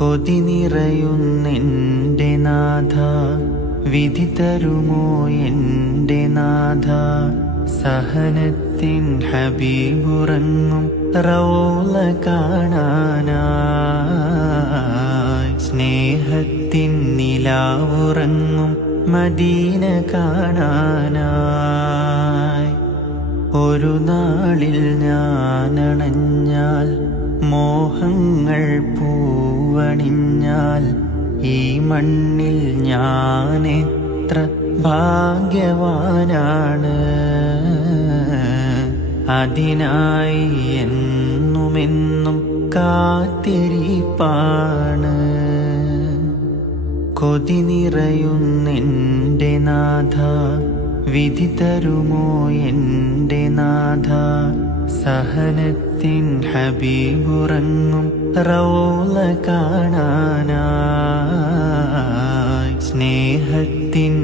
കൊതി നിറയുന്നെൻ്റെ നാഥ, വിധി തരുമോ എൻ്റെ നാഥ. സഹനത്തിൻ ഹബീബുറങ്ങും റൗള കാണാനായി, സ്നേഹത്തിൻ നിലാവുറങ്ങും മദീന കാണാനായി. ഒരു നാളിൽ ഞാനണഞ്ഞാൽ, മോഹങ്ങൾ പൂവണിഞ്ഞാൽ, ഈ മണ്ണിൽ ഞാനെത്ര ഭാഗ്യവാനാണ്. അതിനായി എന്നുമെന്നും കാത്തിരിപ്പാണ്. കൊതി നിറയുന്നെൻ്റെ നാഥ, വിധി തരുമോ എൻ്റെ നാഥ. സഹനത്തിൻ ഹബീബുറങ്ങും റൗള കാണാനായി, സ്നേഹത്തിൻ